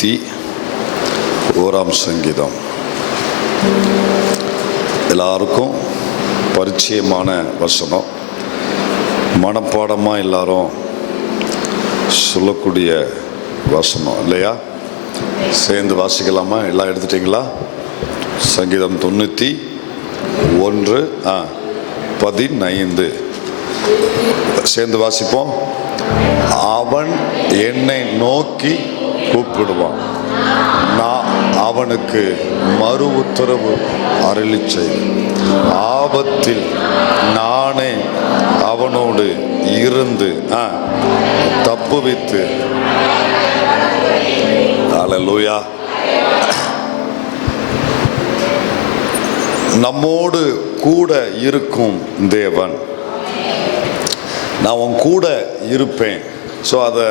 91 சங்கீதம். எல்லாருக்கும் பரிச்சயமான வசனம், மனப்பாடமாக எல்லாரும் சொல்லக்கூடிய வசனம் இல்லையா? சேர்ந்து வாசிக்கலாமா? எல்லாம் எடுத்துட்டீங்களா? சங்கீதம் 91:15 சேர்ந்து வாசிப்போம். அவன் என்னை நோக்கி கூப்பிடுவான், நான் அவனுக்கு மறு உத்தரவு அருளி செய்வேன். ஆபத்தில் நானே அவனோடு இருந்து தப்புவித்து. அல்லேலூயா. நம்மோடு கூட இருக்கும் தேவன், நான் உன் கூட இருப்பேன். ஸோ அதை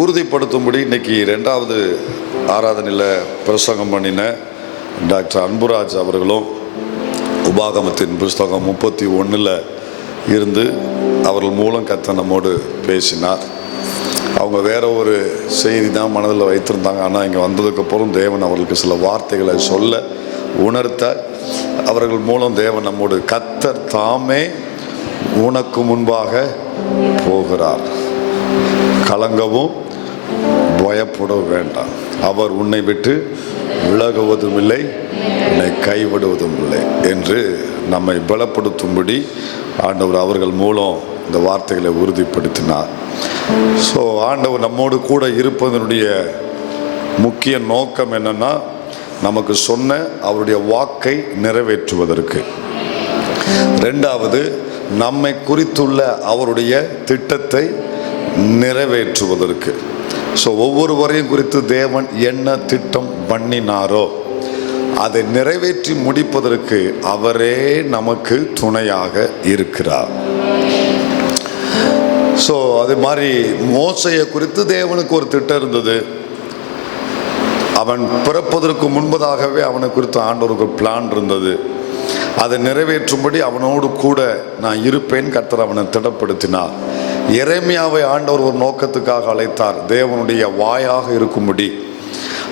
உறுதிப்படுத்தும்படி இன்னைக்கு 2வது ஆராதனையில் பிரசங்கம் பண்ணின டாக்டர் அன்புராஜ் அவர்களும் உபாகமத்தின் புஸ்தகம் 31 இருந்து அவர்கள் மூலம் கர்த்தர் நம்மோடு பேசினார். அவங்க வேற ஒரு செய்தி தான் மனதில் வைத்திருந்தாங்க. ஆனால் இங்கே வந்ததுக்கப்புறம் தேவன் அவர்களுக்கு சில வார்த்தைகளை சொல்ல உணர்த்த, அவர்கள் மூலம் தேவன் நம்மோடு, கர்த்தர் தாமே உனக்கு முன்பாக போகிறார், கலங்கவும் பயப்பட வேண்டாம், அவர் உன்னை விட்டு விலகுவதும் இல்லை, உன்னை கைவிடுவதும் இல்லை என்று நம்மை பலப்படுத்தும்படி ஆண்டவர் அவர்கள் மூலம் இந்த வார்த்தைகளை உறுதிப்படுத்தினார். ஸோ ஆண்டவர் நம்மோடு கூட இருப்பதனுடைய முக்கிய நோக்கம் என்னன்னா, நமக்கு சொன்ன அவருடைய வாக்கை நிறைவேற்றுவதற்கு. 2வது, நம்மை குறித்துள்ள அவருடைய திட்டத்தை நிறைவேற்றுவதற்கு. ஸோ ஒவ்வொருவரையும் குறித்து தேவன் என்ன திட்டம் பண்ணினாரோ அதை நிறைவேற்றி முடிப்பதற்கு அவரே நமக்கு துணையாக இருக்கிறார். ஸோ அது மாதிரி மோசையை குறித்து தேவனுக்கு ஒரு திட்டம் இருந்தது. அவன் பிறப்பதற்கு முன்பதாகவே அவனை குறித்து ஆண்டவருக்கு பிளான் இருந்தது. அதை நிறைவேற்றும்படி அவனோடு கூட நான் இருப்பேன் கர்த்தர் அவனை திடப்படுத்தினார். எரேமியாவை ஆண்டவர் ஒரு நோக்கத்துக்காக அழைத்தார், தேவனுடைய வாயாக இருக்கும்படி,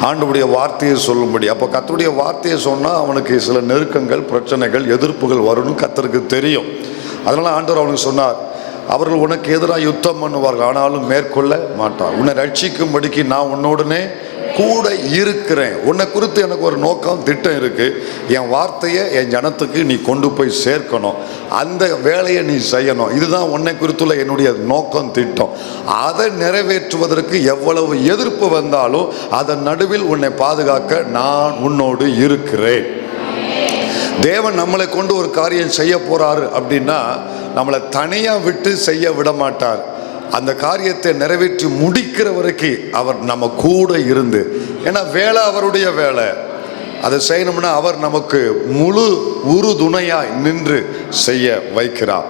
ஆண்டவருடைய வார்த்தையை சொல்லும்படி. அப்போ கர்த்தருடைய வார்த்தையை சொன்னால் அவனுக்கு சில நெருக்கங்கள், பிரச்சனைகள், எதிர்ப்புகள் வரும்னு கர்த்தருக்கு தெரியும். அதனால் ஆண்டவர் அவனுக்கு சொன்னார், அவர்கள் உனக்கு எதிராக யுத்தம் பண்ணுவார்கள், ஆனாலும் மேற்கொள்ள மாட்டார். உன்னை ரட்சிக்கும்படிக்கு நான் உன்னோடனே கூட இருக்கிறேன். உன்னை குறித்து எனக்கு ஒரு நோக்கம், திட்டம் இருக்கு. என் வார்த்தையை என் ஜனத்துக்கு நீ கொண்டு போய் சேர்க்கணும், அந்த வேலையை நீ செய்யணும். இதுதான் உன்னை குறித்துள்ள என்னுடைய நோக்கம், திட்டம். அதை நிறைவேற்றுவதற்கு எவ்வளவு எதிர்ப்பு வந்தாலும் அதன் நடுவில் உன்னை பாதுகாக்க நான் உன்னோடு இருக்கிறேன். தேவன் நம்மளை கொண்டு ஒரு காரியம் செய்ய போறாரு அப்படின்னா நம்மளை தனியா விட்டு செய்ய விட மாட்டார். அந்த காரியத்தை நிறைவேற்றி முடிக்கிற வரைக்கும் அவர் நம்ம கூட இருந்து, ஏன்னா வேலை அவருடைய வேலை, அதை செய்யணும்னா அவர் நமக்கு முழு உறுதுணையாய் நின்று செய்ய வைக்கிறார்.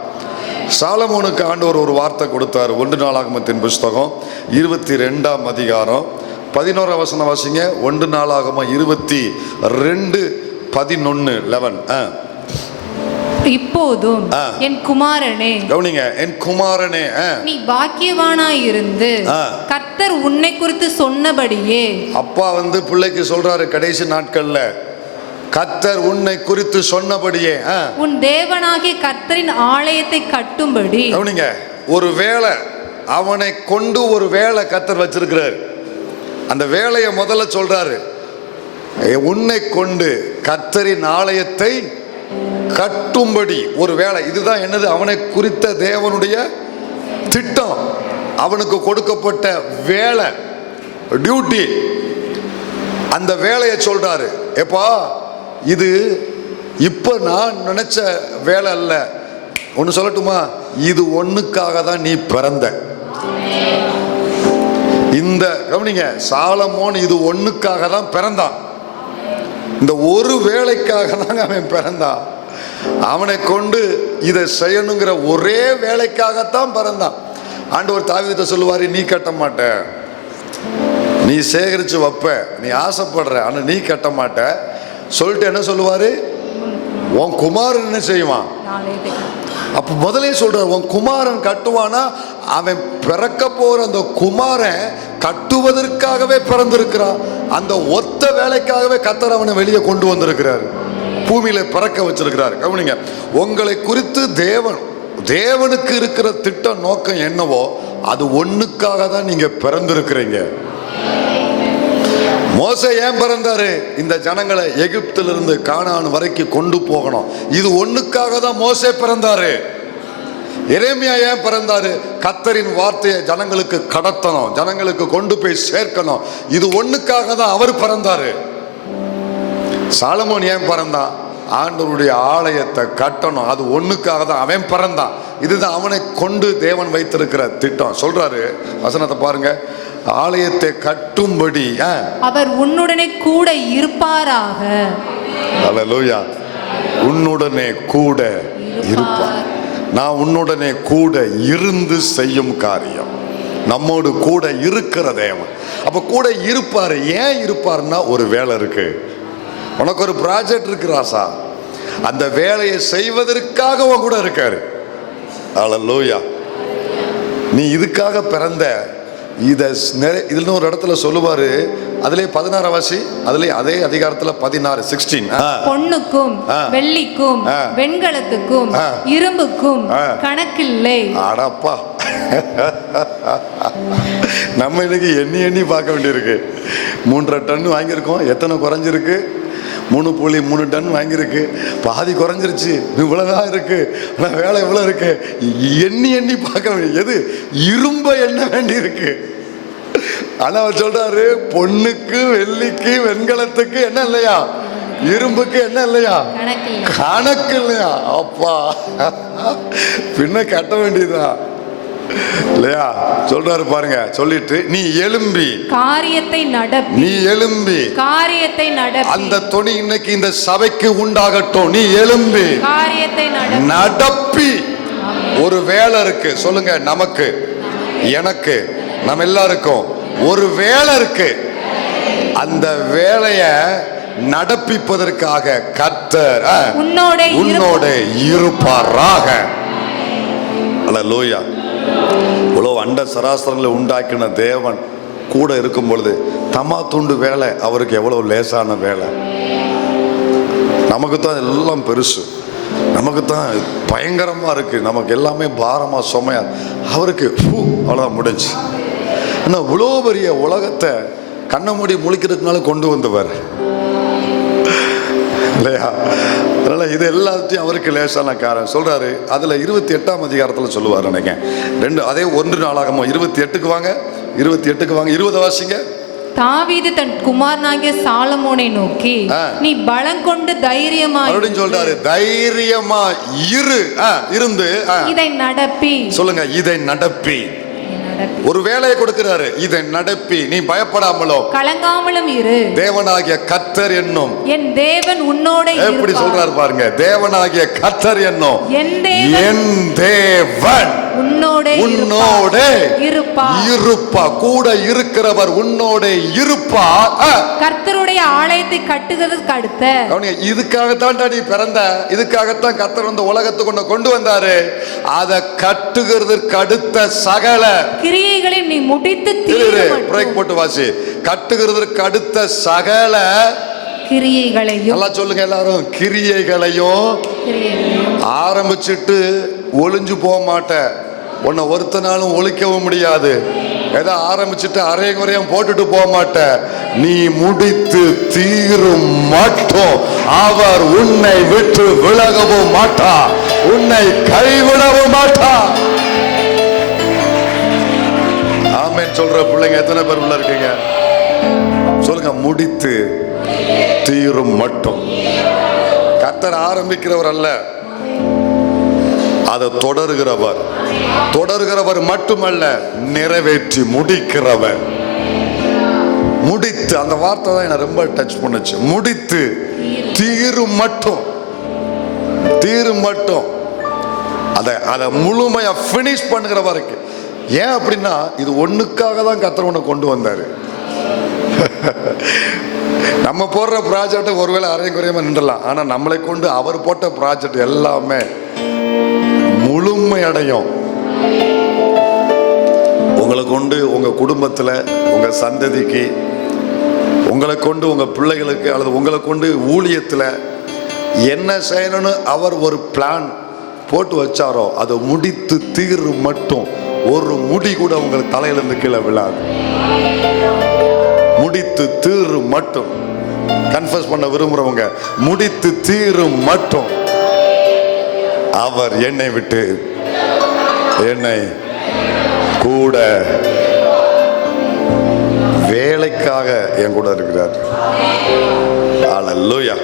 சாலமோனுக்கு ஆண்டவர் ஒரு வார்த்தை கொடுத்தார். 1 நாளாகமத்தின் புஸ்தகம் 22ஆம் அதிகாரம் 11 வசனம் வாசிங்க. 1 நாளாகமம் 22:11. இப்போதும் என் குமாரனே, கவனிங்க, என் குமாரனே, நீ பாக்கியவானாய் இருந்து கர்த்தர் உன்னை குறித்து சொன்னபடியே. அப்பா பிள்ளைக்கு சொல்றாரு, கடைசி நாட்கள்ல கர்த்தர் உன்னை குறித்து சொன்னபடியே உன் தேவனாகிய கர்த்தரின் ஆலயத்தை கட்டும்படி. கவனிங்க, ஒரு வேலை, அவனை கொண்டு ஒரு வேலை கர்த்தர் வச்சிருக்கிறார். அந்த வேலையை முதல்ல சொல்றாரு, உன்னை கொண்டு கர்த்தரின் ஆலயத்தை கட்டும்படி ஒரு வேலை. இதுதான் என்னது? அவனை குறித்த தேவனுடைய திட்டம், அவனுக்கு கொடுக்கப்பட்ட வேலை, டியூட்டி. அந்த வேலையை சொல்றாரு. எப்பா, இது இப்ப நான் நினைச்ச வேலை அல்ல. ஒன்னு சொல்லட்டுமா? இது ஒண்ணுக்காக தான் நீ பிறந்த. இந்த கவனிங்க, சாலமோன் இது ஒண்ணுக்காக தான் பிறந்தான். இந்த ஒரு வேலைக்காக தான் அவன் பிறந்தான். அவனை கொண்டு இதை செய்யணுங்கிற ஒரே வேலைக்காகத்தான் பிறந்தான். ஆண்டவர் தாவீதை சொல்லுவாரு, நீ கட்ட மாட்ட, நீ சேகரிச்சு வைப்ப, நீ ஆசைப்படுற, ஆனா நீ கட்ட மாட்ட சொல்லிட்டு என்ன சொல்லுவாரு? உன் குமாரன் என்ன செய்வான்? அப்ப முதலே சொல்ற, உன் குமாரன் கட்டுவானா, அவன் பிறக்க போற அந்த குமாரன் கட்டுவதற்காகவே பிறந்திருக்கிறான். அந்த ஒத்த வேலைக்காகவே கர்த்தர் அவனை வெளியே கொண்டு வந்திருக்கிறார், பூமியில பிறக்க வச்சிருக்கிறார். கவனிங்க, உங்களை குறித்து தேவனுக்கு இருக்கிற திட்டம் நோக்கம் என்னவோ அது ஒண்ணுக்காக தான் நீங்க பிறந்திருக்கிறீங்க. மோசே ஏன் பிறந்தாரு? இந்த ஜனங்களை எகிப்திலிருந்து கானான் வரைக்கும் கொண்டு போகணும். இது ஒண்ணுக்காக தான் மோசே பிறந்தாரு. எரேமியா ஏன் பிறந்தாரு? கர்த்தரின் வார்த்தையை ஜனங்களுக்கு கடத்தணும், ஜனங்களுக்கு கொண்டு போய் சேர்க்கணும். இது ஒண்ணுக்காக தான் அவர் பிறந்தாரு. சாலமோன் ஏன் பிறந்தான்? ஆண்டவருடைய ஆலயத்தை கட்டணும். அது ஒண்ணுக்காக தான் அவன் பிறந்தான். இதுதான் அவனை கொண்டு தேவன் வைத்திருக்கிற திட்டம். சொல்றாரு, வசனத்தை பாருங்க, ஆலயத்தை கட்டும்படி அவர் உன்னுடனே கூட இருப்பாராக. அல்லேலூயா. உன்னுடனே கூட இருப்பார். நான் உன்னுடனே கூட இருந்து செய்யும் காரியம். நம்மோடு கூட இருக்கிற தேவன். அப்ப கூட இருப்பாரு. ஏன் இருப்பாருன்னா ஒரு வேலை இருக்கு, உனக்கு ஒரு ப்ராஜெக்ட் இருக்கு ராசா, அந்த வேலையை செய்வதற்காக உன் கூட இருக்காரு. அல்லேலூயா. நீ இதுக்காக பிறந்த. இதுல ஒரு இடத்துல சொல்லுவாரு, அதிலே 16 வாசி, அதுல அதே அதிகாரத்துல 16 16, பொன்னுக்கும் வெள்ளிக்கும் வெண்கலத்துக்கும் இரும்புக்கும் கணக்கில்லை. அடப்பா, நம்ம இன்னைக்கு எண்ணி பார்க்க வேண்டியிருக்கு. 3.5 டன் வாங்கியிருக்கோம், எத்தனை குறைஞ்சிருக்கு? 3.3 டன் வாங்கியிருக்கு, பாதி குறைஞ்சிருச்சு, இவ்வளவுதான் இருக்கு. ஆனால் வேலை இவ்வளவு இருக்கு. எண்ணி பார்க்க வேண்டிய எது? இரும்பை எண்ண வேண்டி இருக்கு. ஆனா அவர் சொல்றாரு, பொண்ணுக்கு வெள்ளிக்கு வெண்கலத்துக்கு என்ன இல்லையா, இரும்புக்கு என்ன இல்லையா, கணக்கு இல்லையா. அப்பா, பின்ன கட்ட வேண்டியதுதான் இல்லையா? சொல்றாரு பாருங்க. சொல்லிட்டு நீ எழும்பி காரியத்தை நடப்பி, நீ எழும்பி காரியத்தை நடப்பி. அந்த துணி இன்னைக்கு இந்த சபைக்கு உண்டாகட்டும். நீ எழும்பி காரியத்தை நடப்பி. ஒரு வேலை இருக்கு. சொல்லுங்க, நமக்கு, எனக்கு, நம்ம எல்லாருக்கும் ஒரு வேலை இருக்கு. அந்த வேலைய நடப்பிப்பதற்காக கர்த்தர் உன்னோட இருப்பாராக. அல்லேலூயா. இவ்வளோ அண்ட சராசரங்களை உண்டாக்கின தேவன் கூட இருக்கும் பொழுது தமா துண்டு வேலை அவருக்கு எவ்வளவு லேசான வேலை. நமக்கு தான் எல்லாம் பெருசு, நமக்கு தான் பயங்கரமா இருக்கு, நமக்கு எல்லாமே பாரமா சுமையா. அவருக்கு அவ்வளோதான் முடிஞ்சு. ஆனால் இவ்வளோ பெரிய உலகத்தை கண்ணை மூடி முழிக்கிறதுனால கொண்டு வந்தவர் இல்லையா? அதனால இது எல்லாத்தையும் அவருக்கு லேசான காரணம் சொல்றாரு. அதுல 28ஆம் அதிகாரத்துல சொல்லுவார் நினைக்கிறேன். 2 அதே 1 நாளாகமோ 28க்கு வாங்க, 28க்கு வாங்க, 20 வாசிங்க. தாவீது தன் குமாரனாகிய சாலமோனை நோக்கி, நீ பலம் கொண்டு தைரியமா அப்படின்னு சொல்றாரு. தைரியமா இருந்து இதை நடப்பி. சொல்லுங்க, இதை நடப்பி. ஒரு வேலையை கொடுக்கிறாரு, இதை நடப்பி. நீ பயப்படாமலும் கலங்காமலும் இரு. தேவனாகிய கர்த்தர் என்னும் என் தேவன் உன்னோட எப்படி சொல்றாரு பாருங்க. தேவனாகிய கர்த்தர் என்னும் என் தேவன் உன்னோட இருப்பா. கூட இருக்கிறவர் உன்னோட இருப்பா. கர்த்தருடைய ஆலயத்தை கட்டுகிறதுக்கு அடுத்த இதுக்காகத்தான் நீ பிறந்த, இதுக்காகத்தான் கர்த்தர் இந்த உலகத்துக்கு கொண்டு வந்தாரு. அதை கட்டுகிறதுக்கு அடுத்த சகல கிரியைகளை நீ முடித்து பிரேக் போட்டு வாசி. கட்டுகிறதுக்கு அடுத்த சகல கிரியைகளையும், நல்லா சொல்லுங்க எல்லாரும், கிரியைகளையும் ஆரம்பிச்சுட்டு ஒளிஞ்சு போக மாட்டேன். உன்னை ஒருத்தனாலும் ஒழிக்கவும் முடியாது. எதை ஆரம்பிச்சுட்டு அரைய குறையும் போட்டுட்டு போக மாட்டேன். நீ முடித்து தீரும் மட்டும் அவர் உன்னை விட்டு விலகவும் மாட்டா, உன்னை கைவிடவும் மாட்டா. ஆமென் சொல்ற பிள்ளைங்க எத்தனை பேர் உள்ள இருக்கீங்க? சொல்லுங்க, முடித்து தீரும் மட்டும். கர்த்தர் ஆரம்பிக்கிறவர் அல்ல, அதை தொடர்கிறவர் மட்டுமல்ல, நிறைவேற்றி முடிக்கிறவர். முடித்து, அந்த வார்த்தை தான் என்ன ரொம்ப டச் பண்ணுச்சு. முடித்து தீரும் மட்டும், அதை முழுமையா பினிஷ் பண்ணுகிற வரைக்கும். ஏன் அப்படின்னா, இது ஒண்ணுக்காக தான் கர்த்தர் உன்னை கொண்டு வந்தாரு. நம்ம போடுற ப்ராஜெக்ட் ஒருவேளை அரையும் குறையுமா நின்றலாம், ஆனா நம்மளை கொண்டு அவர் போட்ட ப்ராஜெக்ட் எல்லாமே மகிமை அடையும். உங்களை கொண்டு உங்க குடும்பத்தில், உங்க சந்ததிக்கு, உங்களை கொண்டு உங்க பிள்ளைகளுக்கு, அல்லது உங்களை கொண்டு ஊழியத்தில் என்ன செய்யணும்னு அவர் ஒரு பிளான் போட்டு வச்சாரோ அதை முடித்து தீர்வு மட்டும் ஒரு முடி கூட உங்கள் தலையிலிருந்து கீழே விழாது. முடித்து தீர்வு மட்டும். கன்ஃபஸ் பண்ண விரும்புறவங்க, முடித்து தீர்வு மட்டும் அவர் என்னை விட்டு, என்னை கூட வேலைக்காக என் கூட இருக்கிறார். அல்லேலூயா.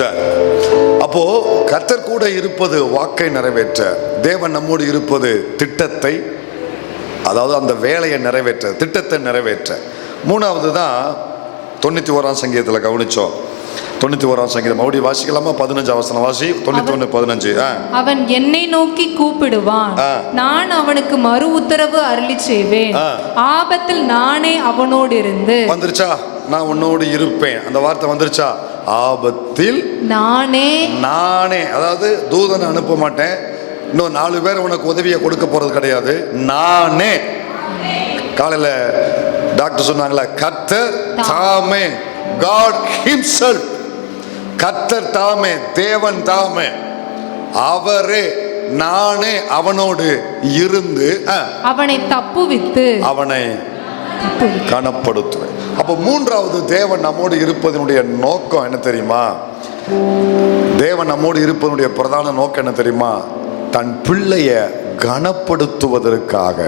சரி, அப்போ கர்த்தர் கூட இருப்பது வாக்கை நிறைவேற்ற, தேவன் நம்மோடு இருப்பது திட்டத்தை, அதாவது அந்த வேலையை நிறைவேற்ற, திட்டத்தை நிறைவேற்ற. மூணாவது தான் 91ஆம் சங்கீதத்தில் கவனிச்சோம். 91ஆம் சங்கீதம் மறுபடியும் வாசிக்கலாமா? 15ஆம் வசனம் வாசி. 91:15. அவன் என்னை நோக்கி கூப்பிடுவான், நான் அவனுக்கு மறு உத்தரவு அருளி செய்வேன். ஆபத்தில் நானே அவனோடு இருந்து. வந்துருச்சா? நான் உன்னோடு இருப்பேன். அந்த வார்த்தை வந்துருச்சா? ஆபத்தில் நானே. அதாவது தூதனை அனுப்ப மாட்டேன், இன்னும் 4 பேர் உனக்கு உதவியை கொடுக்க போறது கிடையாது, நானே. காலையில டாக்டர் சொன்னாங்களா, கர்த்தர் தாமே, God himself, கர்த்தர் தாமே, தேவன் தாமே, அவரே, நானே அவனோடு இருந்து அவனை தப்புவித்து அவனை கனப்படுத்துவேன். அப்போ மூன்றாவது தேவன் நம்மோடு இருப்பதனுடைய நோக்கம் என்ன தெரியுமா? தேவன் நம்மோடு இருப்பதனுடைய பிரதான நோக்கம் என்ன தெரியுமா? தன் பிள்ளைய கனப்படுத்துவதற்காக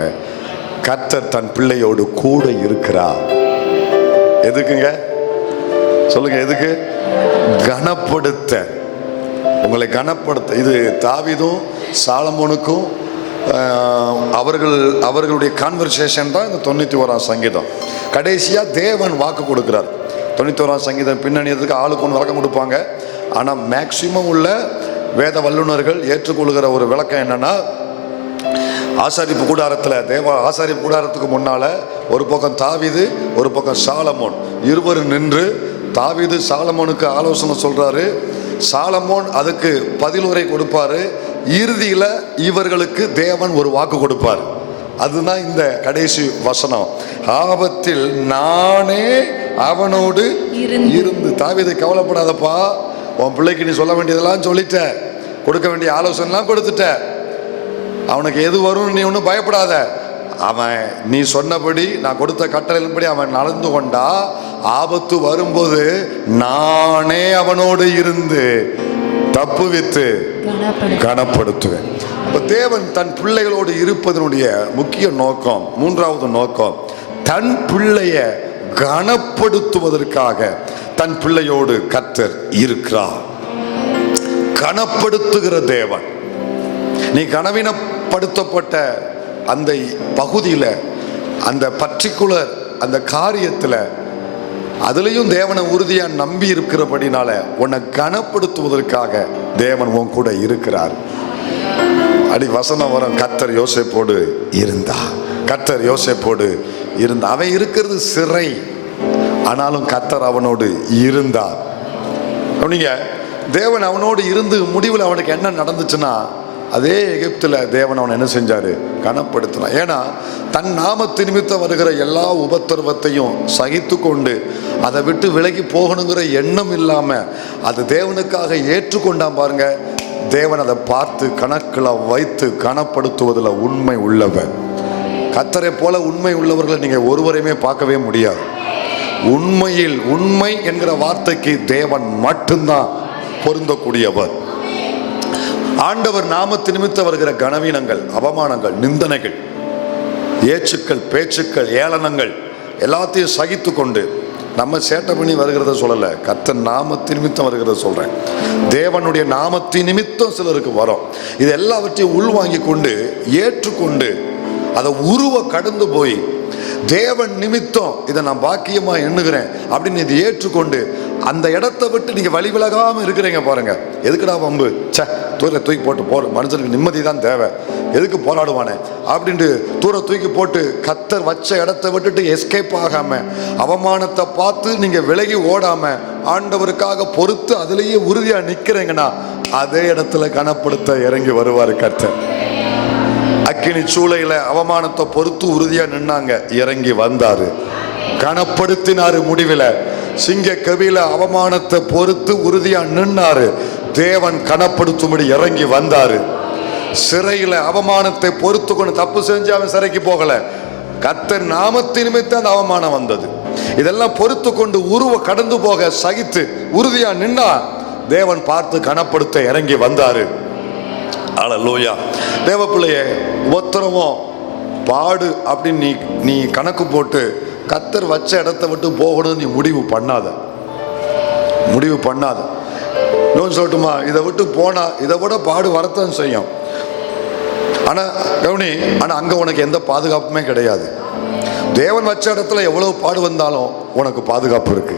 கர்த்தர் தன் பிள்ளையோடு கூட இருக்கிறார். எதுக்குங்க சொல்லுங்க? எதுக்கு? கனப்படுத்த, உங்களை கனப்படுத்த. இது தாவீதும் சாலமோனுக்கும் அவர்களுடைய கான்வர்சேஷன் தான் இந்த 91ஆம் சங்கீதம். கடைசியா தேவன் வாக்கு கொடுக்கிறார். 91ஆம் சங்கீதம் பின்னணியதுக்கு ஆளுக்கு ஒன்று விளக்கம் கொடுப்பாங்க. ஆனால் மேக்சிமம் உள்ள வேத வல்லுநர்கள் ஏற்றுக்கொள்கிற ஒரு விளக்கம் என்னன்னா, ஆசாரிப்பு கூடாரத்தில், ஆசாரிப்பு கூடாரத்துக்கு முன்னால ஒரு பக்கம் தாவீது, ஒரு பக்கம் சாலமோன், இருவரும் நின்று தாவீது சாலமோனுக்கு ஆலோசனை சொல்றாரு. சாலமோன் அதுக்கு பதிலுரை கொடுப்பாரு. இறுதியில இவர்களுக்கு தேவன் ஒரு வாக்கு கொடுப்பார். அதுதான் இந்த கடைசி வசனம். ஆபத்தில் நானே அவனோடு இருந்து. தாவீது, கவலைப்படாதப்பா, உன் பிள்ளைக்கு நீ சொல்ல வேண்டியதெல்லாம் சொல்லிட்ட, கொடுக்க வேண்டிய ஆலோசனைலாம் கொடுத்துட்ட, அவனுக்கு எது வரும் நீ ஒன்றும் பயப்படாத. அவன் நீ சொன்னபடி, நான் கொடுத்த கட்டளையின்படி அவன் நடந்து கொண்டா, ஆபத்து வரும்போது நானே அவனோடு இருந்து தப்புவித்து கனப்படுத்துவேன். இப்ப தேவன் தன் பிள்ளைகளோடு இருப்பதனுடைய முக்கிய நோக்கம், மூன்றாவது நோக்கம், தன் பிள்ளைய கனப்படுத்துவதற்காக தன் பிள்ளையோடு கர்த்தர் இருக்கிறார். கனப்படுத்துகிற தேவன். நீ கனவீனப்படுத்தப்பட்ட அந்த பகுதியில், அந்த பர்டிகுலர் அந்த காரியத்தில், அதுலேயும் தேவனை உறுதியா நம்பி இருக்கிறபடினால உன்னை கனப்படுத்துவதற்காக தேவன் உன் கூட இருக்கிறார். அடி வசனம் வரும், கர்த்தர் யோசேப்போடு இருந்தா, கர்த்தர் யோசேப்போடு இருந்தா. அவன் இருக்கிறது சிறை, ஆனாலும் கர்த்தர் அவனோடு இருந்தார். நீங்க தேவன் அவனோடு இருந்து முடிவில் அவனுக்கு என்ன நடந்துச்சுன்னா, அதே எகிப்தில் தேவன் அவனை என்ன செஞ்சாரு? கனப்படுத்தினான். ஏன்னா தன் நாமத்து நிமித்தம் வருகிற எல்லா உபத்திரவத்தையும் சகித்து கொண்டு அதை விட்டு விலகி போகணுங்கிற எண்ணம் இல்லாம அது தேவனுக்காக ஏற்றுக்கொண்டான் பாருங்க. தேவன் அதை பார்த்து கணக்கில் வைத்து கனப்படுத்துவதில் உண்மை உள்ளவர். கர்த்தரை போல உண்மை உள்ளவர்களை நீங்க ஒருவரையுமே பார்க்கவே முடியாது. உண்மையில், உண்மை என்கிற வார்த்தைக்கு தேவன் மட்டும்தான் பொருந்தக்கூடியவர். ஆண்டவர் நாமத்து நிமித்தம் வருகிற கனவீனங்கள், அவமானங்கள், நிந்தனைகள், ஏச்சுக்கள், பேச்சுக்கள், ஏளனங்கள் எல்லாத்தையும் சகித்து கொண்டு, நம்ம சேட்டை பண்ணி வருகிறத சொல்லல, கர்த்தர் நாமத்து நிமித்தம் வருகிறத சொல்றேன். தேவனுடைய நாமத்தின் நிமித்தம் சிலருக்கு வரும். இது எல்லாவற்றையும் உள்வாங்கி கொண்டு ஏற்றுக்கொண்டு அதை உருவ கடந்து போய் தேவன் நிமித்தம் இதை நான் பாக்கியமா எண்ணுகிறேன் அப்படின்னு இதை ஏற்றுக்கொண்டு அந்த இடத்தை விட்டு நீங்க வழி விலகாம இருக்கிறீங்க பாருங்க. எதுக்குடா வம்பு, சே தூர தூக்கி போட்டு போற, மனுஷனுக்கு நிம்மதி தான் தேவை, எதுக்கு போராடுவானே அப்படின்ட்டு தூர தூக்கி போட்டு கர்த்தர் வச்ச இடத்தை விட்டுட்டு எஸ்கேப் ஆகாம, அவமானத்தை பார்த்து நீங்க விலகி ஓடாம ஆண்டவருக்காக பொறுத்து அதிலேயே உறுதியா நிக்கிறீங்கன்னா அதே இடத்துல கனப்படுத்த இறங்கி வருவார் கர்த்தர். அக்கினி சூளையில அவமானத்தை பொறுத்து உறுதியா நின்னாங்க, இறங்கி வந்தாரு, கனப்படுத்தினாரு. முடிவில் சிங்க கவியில அவமானத்தை பொறுத்து உறுதியா நின்னாரு, தேவன் கனப்படுத்தும்படி இறங்கி வந்தாரு. சிறையில அவமானத்தை பொறுத்து கொண்டு தப்பு செஞ்சு அவன் சிறைக்கு போகல, கர்த்தர் நாமத்தின் நிமித்தம் அந்த அவமானம் வந்தது. இதெல்லாம் பொறுத்து கொண்டு உருவ கடந்து போக சகித்து உறுதியா நின்னா தேவன் பார்த்து கனப்படுத்த இறங்கி வந்தாரு. அல்லேலூயா. தேவ பிள்ளையே, உபத்திரவம் பாடு அப்படின்னு நீ கணக்கு போட்டு கர்த்தர் வச்ச இடத்தை விட்டு போகணும்னு நீ முடிவு பண்ணாத. இன்னொன்று சொல்லட்டுமா, இதை விட்டு போனா இதை விட பாடு வரத்தான் செய்யும். ஆனா கவனி, ஆனா அங்க உனக்கு எந்த பாதுகாப்புமே கிடையாது. தேவன் வச்ச இடத்துல எவ்வளவு பாடு வந்தாலும் உனக்கு பாதுகாப்பு இருக்கு.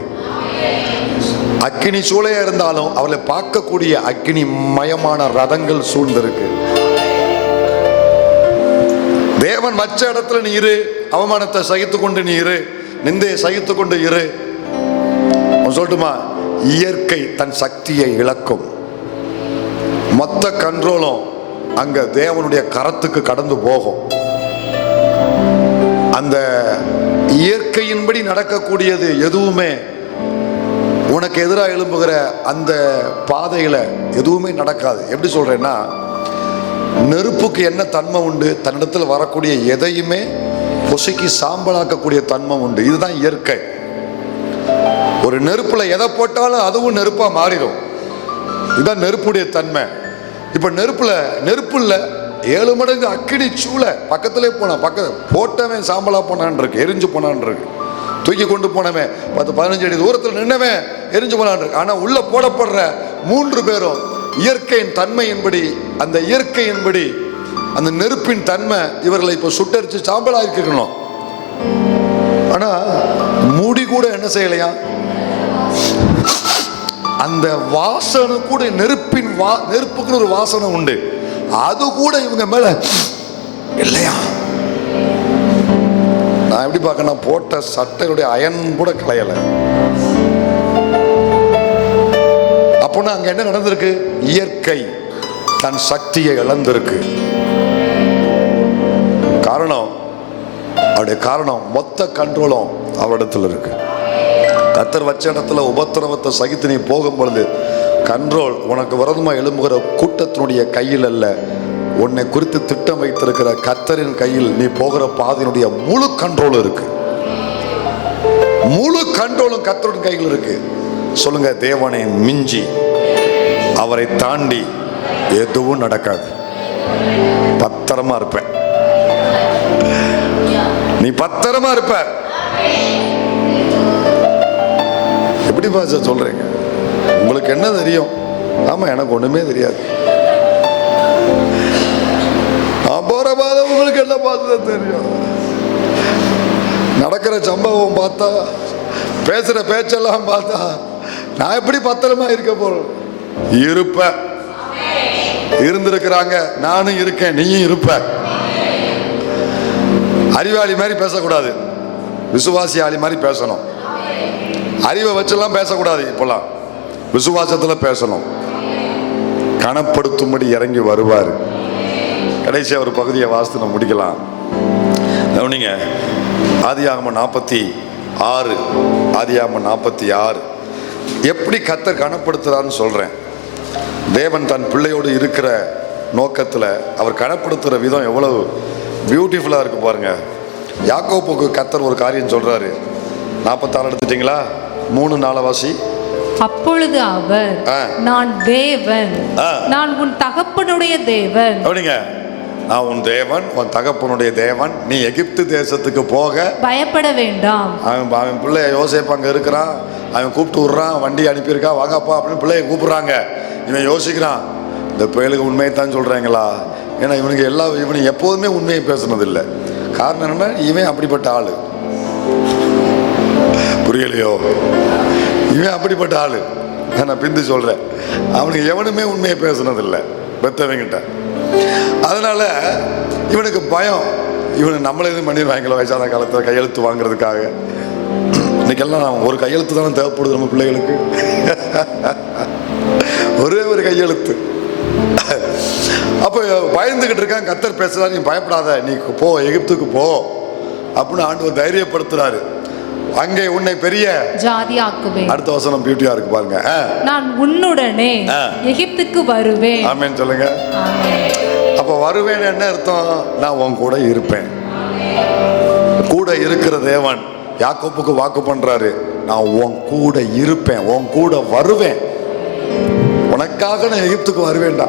அக்கினி சூளையா இருந்தாலும் அவளை பார்க்கக்கூடிய அக்கினி மயமான ரதங்கள் சூழ்ந்திருக்கு. தேவன் வச்ச இடத்துல நீ இரு, அவமானத்தை சகித்து கொண்டு நீ இரு, நிந்தையை சகித்து கொண்டு இரு. சொல்லட்டுமா, இயற்கை தன் சக்தியை இழக்கும். மொத்த கண்ட்ரோலும் அங்க தேவனுடைய கரத்துக்கு கடந்து போகும். அந்த இயற்கையின்படி நடக்கக்கூடியது எதுவுமே உனக்கு எதிராக எழும்புகிற அந்த பாதையில எதுவுமே நடக்காது. எப்படி சொல்றேன்னா, நெருப்புக்கு என்ன தன்மை உண்டு? தன்னிடத்தில் வரக்கூடிய எதையுமே பொசுக்கி சாம்பலாக்கக்கூடிய தன்மை உண்டு. இதுதான் இயற்கை. ஒரு நெருப்புல எதை போட்டாலும் அதுவும் நெருப்பா மாறிடும். இதுதான் நெருப்புடைய தன்மை. இப்ப நெருப்புல 7 மடங்கு அக்கினி சூளை பக்கத்திலே போட்டவன் சாம்பலா போனான் இருக்கு, எரிஞ்சு போனான் இருக்கு. தூக்கி கொண்டு போனவன் 10-15 அடி தூரத்தில் நின்னவன் எரிஞ்சு போனான் இருக்கு. ஆனா உள்ள போடப்படுற 3 பேரும் இயற்கையின் தன்மையின்படி, அந்த இயற்கையின்படி அந்த நெருப்பின் தன்மை இவர்களை இப்ப சுட்டரிச்சு சாம்பலா இருக்கணும். ஆனா மூடி கூட என்ன செய்யலையா? அந்த வாசனை கூட நெருப்புக்குன்னு ஒரு வாசனை உண்டு, அது கூட இவங்க மேல இல்லையா? நான் எப்படி பார்க்கணும், போட்ட சட்டையுடைய அயன் கூட களையல. அப்போனா அங்க என்ன நடந்திருக்கு? இயற்கை தன் சக்தியை இழந்திருக்கு. காரணம் மொத்த கண்ட்ரோலும் அவரிடத்துல இருக்கு. கர்த்தர் வச்ச இடத்துல உபத்திரவத்தை சகித்து நீ போகும் பொழுது கண்ட்ரோல் உனக்கு விரோதமா எழும்புகிற கூட்டத்தினுடைய கையில் அல்ல, உன்னை குறித்து திட்டம் வைத்திருக்கிற கர்த்தரின் கையில் நீ போகிற பாதையினுடைய முழு கண்ட்ரோல் இருக்கு. முழு கண்ட்ரோலும் கர்த்தரின் கையில் இருக்கு. சொல்லுங்க, தேவனை மிஞ்சி அவரை தாண்டி எதுவும் நடக்காது. பத்திரமா இருப்ப, நீ பத்திரமா இருப்ப. எப்படி பாச சொல்றீங்க? உங்களுக்கு என்ன தெரியும்? ஆமா, எனக்கு ஒண்ணுமே தெரியாது. நான் போற பாதை உங்களுக்கு என்ன பார்த்து தெரியும்? நடக்கிற சம்பவம் பார்த்தா, பேசுற பேச்செல்லாம் பார்த்தா நான் எப்படி பத்திரமா இருக்க போறேன்? இருப்ப, இருந்திருக்கிறாங்க, நானும் இருக்கேன், நீயும் இருப்ப. அறிவாளி மாதிரி பேசக்கூடாது, விசுவாசி ஆளி மாதிரி பேசணும். அறிவை வச்செல்லாம் பேசக்கூடாது. இப்பெல்லாம் விசுவாசத்துல பேசணும். கனப்படுத்தும்படி இறங்கி வருவார். கடைசியா ஒரு பகுதியை வாசித்து நம்ம முடிக்கலாம். கவனிங்க, ஆதியாகமம் 46, ஆதியாகமம் 46 எப்படி கர்த்தர் கனப்படுத்துறான்னு சொல்றேன். தேவன் தன் பிள்ளையோடு இருக்கிற நோக்கத்துல அவர் கனப்படுத்துற விதம் எவ்வளவு பியூட்டிஃபுல்லா இருக்கு பாருங்க. யாக்கோபுக்கு கர்த்தர் ஒரு காரியம் சொல்றாரு. 46 எடுத்துட்டீங்களா? 3-4 வாசி. அப்பொழுது அவர், நான் தேவன், நான் உன் தகப்பனுடைய தேவன். அப்படிங்க, நான் உன் தேவன், உன் தகப்பனுடைய தேவன். நீ எகிப்து தேசத்துக்கு போக பயப்பட வேண்டாம். அவன் பிள்ளை யோசேப்பு அங்க இருக்கிறான், அவன் கூப்பிட்டு விடுறான், வண்டி அனுப்பியிருக்கான், வாங்கப்பா அப்படின்னு பிள்ளைய கூப்பிடுறாங்க. இவன் யோசிக்கிறான், இந்த பிள்ளைகளுக்கு உண்மையை தான் சொல்றாங்களா? ஏன்னா இவனுக்கு எப்போதுமே உண்மையை பேசுனது இல்லை. காரணம் என்னன்னா, இவன் அப்படிப்பட்ட ஆளு. புரியலையோ? இவன் அப்படிப்பட்ட ஆளு. நான் பிந்து சொல்றேன், அவனுக்கு எவனுமே உண்மையை பேசுனதில்லை பெத்தவங்கிட்ட. அதனால இவனுக்கு பயம், இவனு நம்மள எதுவும் பண்ணிடுவாங்களோ வயசான காலத்தில் கையெழுத்து வாங்குறதுக்காக. இன்னைக்கெல்லாம் ஒரு கையெழுத்து தானே தேவைப்படுது நம்ம பிள்ளைகளுக்கு. ஒரே ஒரு கையெழுத்து. அப்போ பயந்துகிட்டு இருக்கான். கர்த்தர் பேசுறாரு, நீ பயப்படாத, நீ போ, எகிப்துக்கு போ அப்படின்னு ஆண்டவர் தைரியப்படுத்துறாரு. அங்கே உன்னை பெரிய ஜாதியாக்குவேன். அடுத்த வசனம் பியூட்டியா இருக்கு பாருங்க. நான் உன்னுடனே எகிப்துக்கு வருவேன். ஆமென் சொல்லுங்க. அப்ப வருவேன் என்ன அர்த்தம்? நான் உன் கூட இருப்பேன். கூட இருக்கிற தேவன் யாக்கோப்புக்கு வாக்கு பண்றாரு, நான் உன் கூட இருப்பேன், உன் கூட வருவேன், உனக்காக நான் எகிப்துக்கு வருவேன்டா,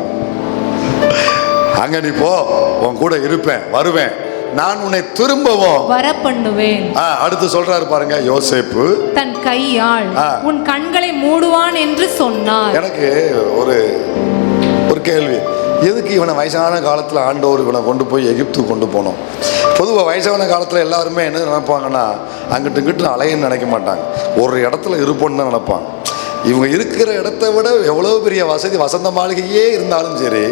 அங்க நீ போ, உன் கூட இருப்பேன், வருவேன், நான் உன்னை திரும்பவும் வர பண்ணுவேன். அடுத்து சொல்றாரு பாருங்க, யோசேப்பு தன் கையால் உன் கண்களை மூடுவான் என்று சொன்னார். எனக்கு ஒரு கேள்வி, எதுக்கு இவனை வயசான காலத்துல ஆண்டவர் இவனை கொண்டு போய் எகிப்துக்கு கொண்டு போனோம்? பொதுவாக வயசான காலத்துல எல்லாருமே என்ன நினைப்பாங்கன்னா, அங்கிட்டு இங்கிட்டு அலையன்னு நினைக்க மாட்டாங்க, ஒரு இடத்துல இருப்போன்னு தான் நினைப்பாங்க. இவங்க இருக்கிற இடத்த விட எவ்வளோ பெரிய வசதி, வசந்த மாளிகையே இருந்தாலும் சரி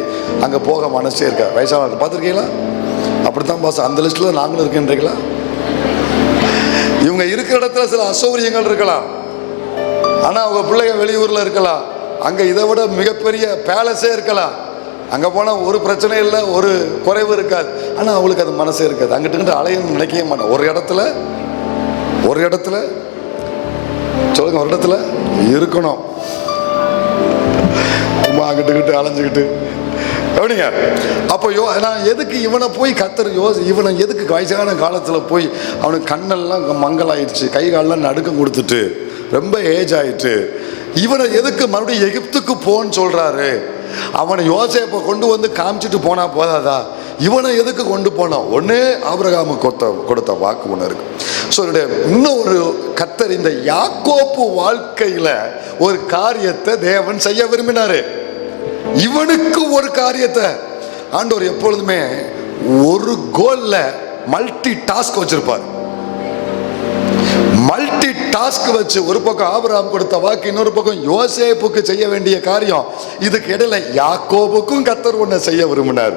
அங்கே போக மனசே இருக்கா. வயசான பார்த்துருக்கீங்களா? அப்படித்தான் பாஸ், அந்த லிஸ்ட்டில் நாங்களும் இருக்கேன்றீங்களா? இவங்க இருக்கிற இடத்துல சில அசௌகரியங்கள் இருக்கலாம், ஆனால் அவங்க பிள்ளைங்க வெளியூரில் இருக்கலாம், அங்கே இதை விட மிகப்பெரிய பேலஸே இருக்கலாம், அங்கே போனால் ஒரு பிரச்சனை இல்லை, ஒரு குறைவு இருக்காது, ஆனால் அவங்களுக்கு அது மனசே இருக்காது, அங்கிட்டு அலையன்னு நினைக்கவே மாட்டேன். ஒரு இடத்துல சொல்லுங்க, ஒரு இடத்துல இருக்கணும், அங்கிட்டு அலைஞ்சுக்கிட்டு எப்படிங்க? அப்போ நான் எதுக்கு இவனை போய் கத்தர் இவனை எதுக்கு வயசான காலத்தில் போய் அவனுக்கு கண்ணெல்லாம் மங்கலாயிடுச்சு, கை காலெல்லாம் நடுக்கம் கொடுத்துட்டு ரொம்ப ஏஜ் ஆயிட்டு, இவனை எதுக்கு மறுபடியும் எகிப்துக்கு போன்னு சொல்றாரு? அவனை யோசேப்பை கொண்டு வந்து காமிச்சிட்டு போனா போதாதா? இவனை எதுக்கு கொண்டு போனோம்? ஒன்று ஆபிரகாமுக்கு கொடுத்த வாக்கு ஒன்று இருக்கு. ஸோ இன்னும் ஒரு கர்த்தர் இந்த யாக்கோப்பு வாழ்க்கையில ஒரு காரியத்தை தேவன் செய்ய விரும்பினாரு. இவனுக்கு ஒரு காரியத்தை ஆண்டவர் எப்பொழுதுமே ஒரு கோல்ல மல்டி டாஸ்க் வச்சிருப்பார். மல்டி டாஸ்க் வச்சு ஒரு பக்கம் ஆபிரகாம் கொடுத்த வாக்கு, இன்னொரு பக்கம் யோசேப்புக்கு செய்ய வேண்டிய காரியம், இதுக்கு இடையில யாக்கோபுக்கும் கர்த்தர் ஒன்றை செய்ய விரும்பினார்,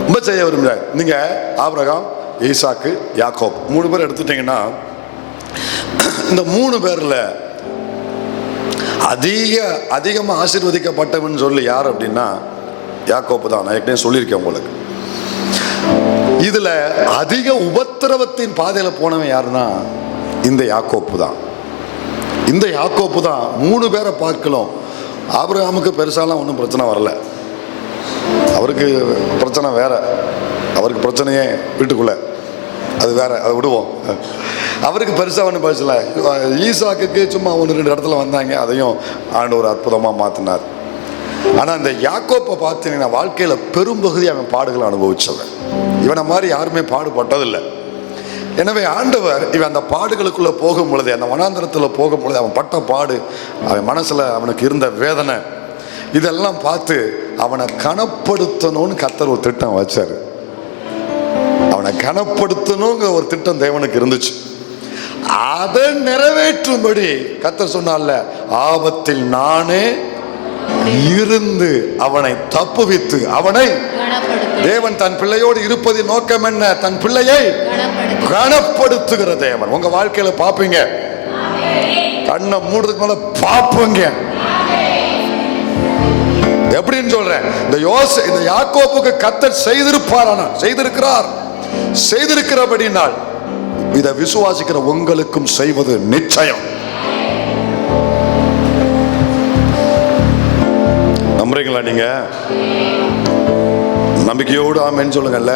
ரொம்ப செய்ய விரும்பினார். நீங்க ஆபிரகாம், ஈசாக்கு, யாக்கோப் 3 பேர் எடுத்துட்டீங்கன்னா, இந்த 3 பேர்ல அதிகமாக ஆசீர்வதிக்கப்பட்டவன் சொல்லி யார் அப்படின்னா யாக்கோப்பு தான். நான் ஏற்கனவே சொல்லியிருக்கேன் உங்களுக்கு. இதுல அதிக உபத்திரவத்தின் பாதையில போனவன் யாருன்னா இந்த யாக்கோப்பு தான். இந்த யாக்கோப்பு தான் 3 பேரை பார்க்கலாம். ஆபிரகாமுக்கு பெருசாலாம் ஒன்றும் பிரச்சனை வரல, அவருக்கு பிரச்சனை வேற, அவருக்கு பிரச்சனையே வீட்டுக்குள்ள, அது வேற, அதை விடுவோம். அவருக்கு பெருசாக ஒன்றும் பேசல. ஈசாக்குக்கு சும்மா 1-2 இடத்துல வந்தாங்க, அதையும் ஆண்டவர் அற்புதமாக மாற்றினார். ஆனால் இந்த யாக்கோப்பை பார்த்தீங்கன்னா வாழ்க்கையில் பெரும்பகுதி அவன் பாடுகளை அனுபவிச்சவன். இவனை மாதிரி யாருமே பாடுபட்டதில்லை. எனவே ஆண்டவர் இவன் அந்த பாடுகளுக்குள்ளே போகும் பொழுது, அந்த வனாந்திரத்தில் போகும் பொழுது அவன் பட்ட பாடு, அவன் மனசில் அவனுக்கு இருந்த வேதனை, இதெல்லாம் பார்த்து அவனை கனப்படுத்தணும்னு கர்த்தர் ஒரு திட்டம் வச்சார். அவனை கனப்படுத்தணுங்கிற ஒரு திட்டம் தேவனுக்கு இருந்துச்சு. அதை நிறைவேற்றும்படி கர்த்தர் சொன்னார்ல, ஆபத்தில் நானே இருந்து அவனை தப்புவித்து, அவனை தேவன் தன் பிள்ளையோடு இருப்பதின் நோக்கம் என்ன? தன் பிள்ளையை கனப்படுத்துகிற தேவன். உங்க வாழ்க்கையில பாப்பீங்க, கண்ணை மூடுறதுக்கு மேல பாப்பீங்க. எப்படின்னு சொல்றேன், இந்த யாக்கோப்புக்கு கர்த்தர் செய்திருக்கிறபடினால் இதை விசுவாசிக்கிற உங்களுக்கும் செய்வது நிச்சயம். நம்புறீங்களா? நீங்க நம்பிக்கையோடு ஆமென்னு சொல்லுங்கல்ல,